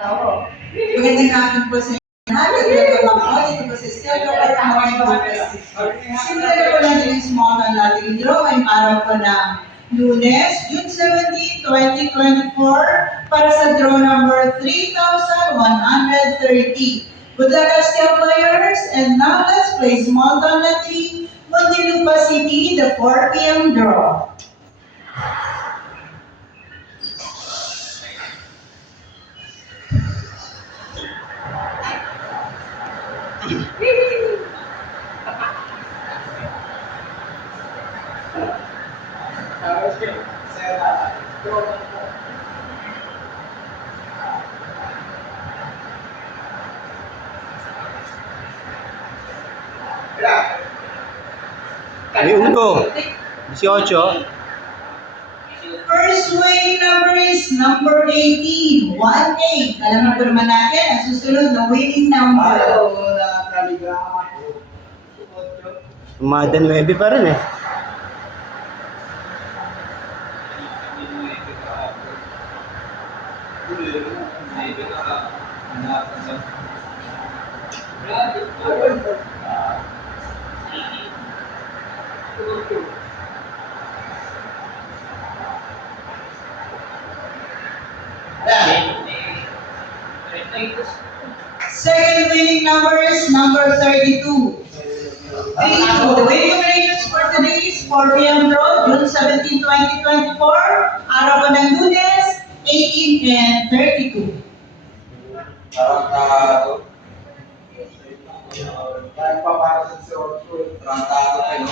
Oo. Magandang hapon po sa inyo. Welcome po dito po sa Stella or Hawaii Breakfast. Simulan na po natin yung small town natin draw ngayong araw po ng Lunes, June 17, 2024 para sa draw number 3,130. Good luck Stella players, and now let's play small town natin Muntinlupa City, the 4 p.m. draw. May 1, 18. First winning number is number 18, 1-8. Alam na po naman natin, ang susunod na winning number. Umadan 9 pa rin eh. Second winning number is number 32. 32. The winning combinations for today is 4 p.m. draw, June 17, 2024. Araw po ng Lunes, 18 and 32. Tarantado pa, no?